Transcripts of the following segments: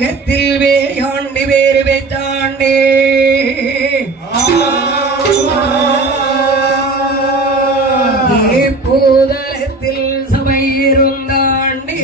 பூலகத்தில் வேயாண்டி வேறு வைத்தாண்டே பூதலத்தில் சபை இருந்தாண்டே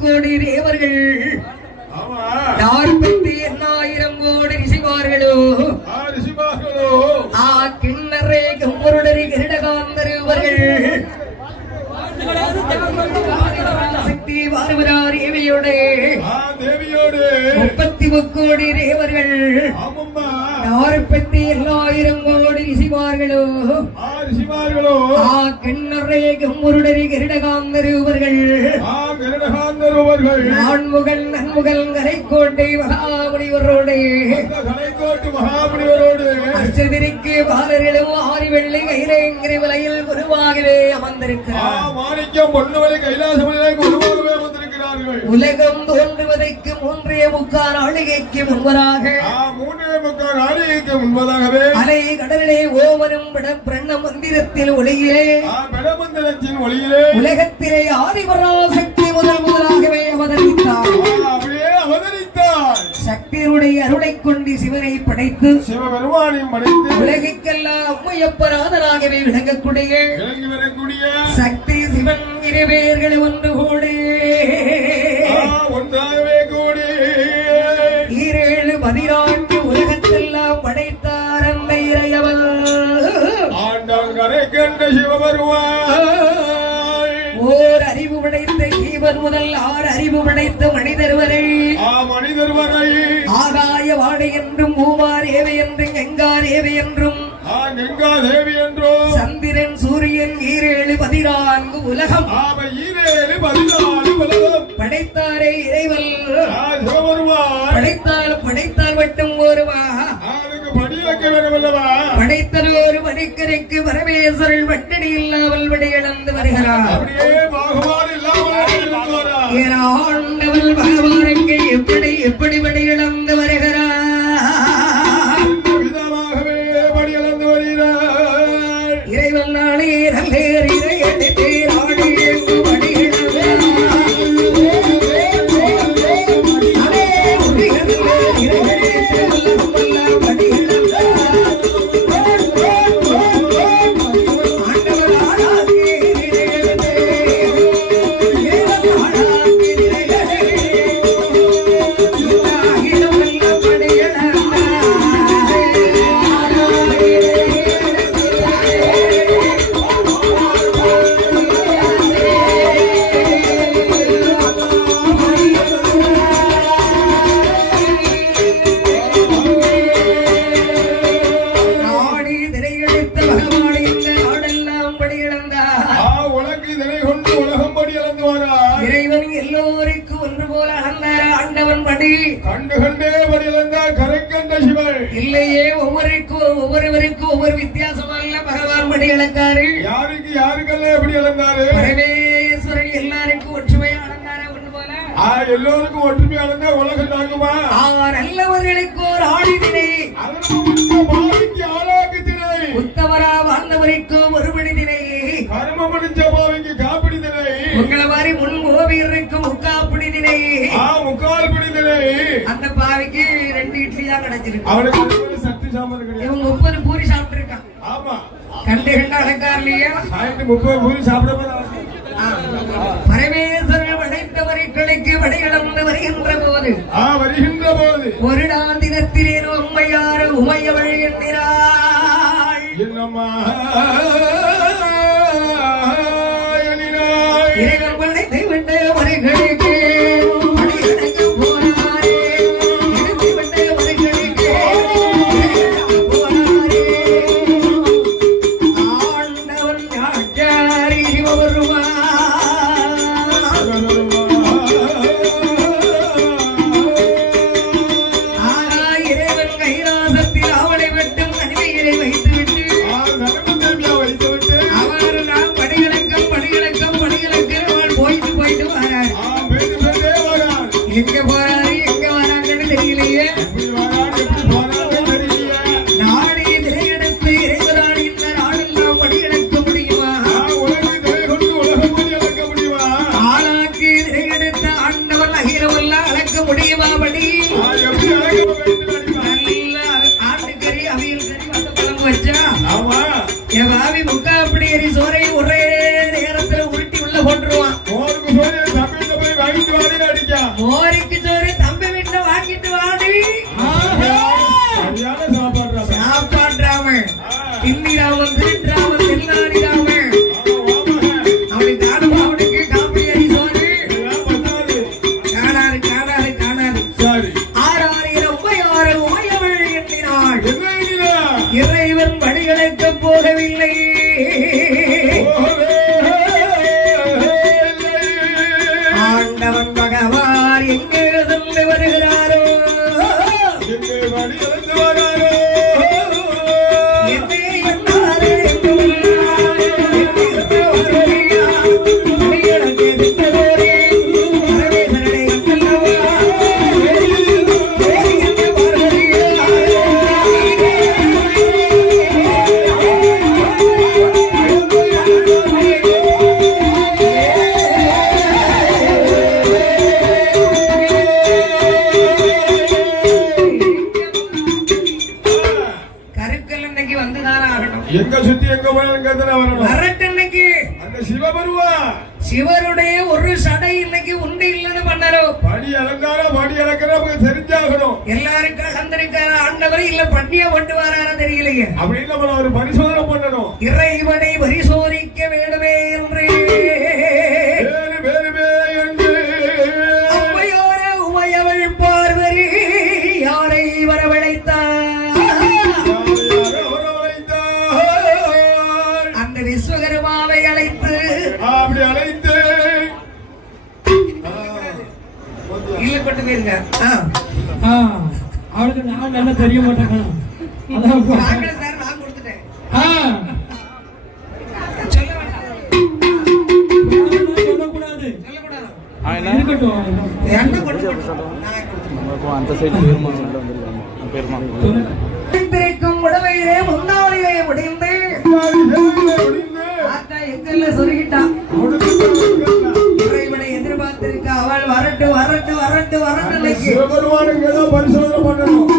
கோடி தேவர்கள் 48,000 கோடி ரிஷிமார்களோ கிண்ணரை கம்பருடரி கிரீடகாந்தருவர்கள் சக்தி பார்வரார் தேவியோடு 30 கோடி தேவர்கள் 47,000 கோடி ரிஷிமார்களோ கிண்ணரை கம்பருடரி கிரீடகாந்தருவர்கள் கந்தர்வர்கள் நான்முகன் நன்முகல் கரைக்கோட்டை மகாமுனிவரோடு கலைக்கோட்டு மகாமுனிவரோடு அஷ்டதிரிக்கு பாலர்களும் ஆரி வெள்ளி கைரேங்கிரி வலையில் குருவாகவே அமர்ந்திருக்கிறார். மாணிக்கம் பொன்னுவலை கைலாசமலை குருவாகவே அமர்ந்திருக்கிறார்கள். உலகம் தோன்றுவதற்கு 3.25 நாழிகைக்கு முன்பதாக அலை கடலிலே ஓவரும் பிரண்ண மந்திரத்தில் ஒளியிலே உலகத்திலே ஆதிபராசக்தி முதலாகவே அவதரித்தார். சக்தியுடைய அருளை கொண்டு சிவனை படைத்து சிவபெருமானையும் படைத்து உலகிற்கெல்லாம் அம்மையப்பராதனாகவே விளங்கக்கூடிய சக்தி சிவன் இருவேர்களை ஒன்று ஒன்றாகவே கூடி 17 உலகத்தெல்லாம் படைத்தார் அந்த இறையவன் ஆண்டான் கரை கண்ட சிவபெருமான் ஓர் அறிவு படைத்த ஜீவன் முதல் 6 அறிவு படைத்த மனிதர் வரை ஆகாய வாடை என்றும் பூமார் ஏவை என்றும் கங்கார் ஏவை என்றும் சந்திரன் சூரியன் 14 உலகம் படைத்தாரே இறைவன் படைத்தால் மட்டும் ஒருவா படைத்தல் ஒரு மணிக்கரைக்கு பரமேஸ்வரன் வட்டடி இல்லாமல் வடியிழந்து வருகிறார். ஆண்டவன் பகவானுக்கு எப்படி வடியிழந்து வருகிறார்? இறைவன் நாளே நல்லேர் இறையடி தேராடி எங்கு இறைவன் எல்லோருக்கும் ஒன்று போல அகந்தார ஆண்டவன் படி கண்டு கண்டே படியிழந்தார் கரை கண்ட சிவன் இல்லையே ஒவ்வொருவருக்கும் ஒவ்வொரு வித்தியாசமா இல்ல பகவான் படி இழந்தாரு. யாருக்கெல்லாம் எப்படி இழந்தாரு? பரமேஸ்வரன் எல்லாருக்கும் ஒற்றுமையா அலங்கார ஒன்று போல எல்லோருக்கும் ஒற்றுமையா அலந்தா உலகம் தாங்குமா? நல்லவர்களுக்கு ஒரு ஆடிதினை ஆளாக்கு தினை உத்தவரா வாழ்ந்தவருக்கு ஒருபடி தினை கர்ம முடிஞ்ச பாவிக்கு காப்பிடி தினை உங்களை மாதிரி முன் ஓவியருக்கு முக்காப்பிடி தினை முக்கால் பிடி தினை அந்த பாவிக்கு 2 இட்லி தான் கிடைச்சிருக்கு. அவனுக்கு சக்தி சாம்பார் கிடையாது. 30 பூரி சாப்பிட்டு இருக்கான். ஆமா கண்டு அடக்கார் இல்லையா? 30 பூரி சாப்பிட பரமேஸ்வரன் படைத்தவர்களுக்கு வடையிழந்து வருகின்ற போது ஒரு நாள் தினத்திலே அம்மையாறு உமையவள் என்கிறாள். இறைவன் படைத்து விட்டவர்களுக்கு எங்க போறாரு எங்க வராங்கன்னு தெரியலையே. நாடே திரையெடுத்து இறைவராடி இந்த நாடெல்லாம் படியெடுக்க முடியுமா? ஆளாக்கு திரையெடுத்த ஆண்டவன் அகிலவெல்லாம் அளக்க முடியுமா? படி நல்ல ஆட்டுக்கறி அவியல் கறி வந்த குழம்பு வச்சா என் பாவி முக்காப்படி எரி சோறை ஒரே நேரத்துல உருட்டி உள்ள போட்டுருவான். மோரிக்கு சோறு தம்பி வீட்டுல வாங்கிட்டு வாடி சாப்பாடுறாம தின்னிராமன் திருட்டுராமன் தெல்லாடிராமன் அவனுக்கு காணும் அவனுக்கு காப்பி அரி சோறு காணாது காணாது காணாது. 6000 உமையவள் எண்ணினாள். இறைவன் வழிகளுக்க போகவில்லை. ஆண்டவன் எங்க சுத்தி எங்க போனாலும் கேட்டுதான் வரணும். வரட்டு இன்னைக்கு அந்த சிவபெருமா சிவருடைய ஒரு சடை இன்னைக்கு உண்டு இல்லைன்னு பண்ணணும். படி அலங்காரம் படி அலங்காரம் தெரிஞ்சாகணும். எல்லாரும் கலந்திருக்கார ஆண்டவர் இல்ல பண்ணியா கொண்டு வராரா தெரியலையே. அப்படின்னு நம்ம ஒரு பரிசோதனை பண்ணணும். இறைவனை பரிசோதிக்க வேண்டுமே என்று வேறு வேறுவே என்று அம்மையோர உமையவள் பார்வரி யாரை வரவழைத்தார்? அந்த விஸ்வகர்மாவை அழைத்து அப்படி அழைத்து இல்லப்பட்டு போயிருங்க. அவளுக்கு நான் நல்லா தெரிய மாட்டேங்க. அதான் நாங்களே சார் நான் கொடுத்துட்டேன். சொல்ல வேண்டாம். சொல்லக்கூடாது. சொல்லக்கூடாது. இருக்கட்டும். என்ன கொடுத்துட்டோம்? நான் கொடுத்துட்டேன். அந்த சைடு பெருமா பிரிக்கும் உடவையிலே முன்னாளிலே முடிந்து ஆத்தா எங்கல்ல சொருகிட்டான். இறைவனை எதிர்பார்த்திருக்க அவள் வரட்டு வரட்டு வரட்டு வரட்டு இன்னைக்கு சிவபெருமானுக்கு ஏதோ பரிசோதனை பண்ணணும்.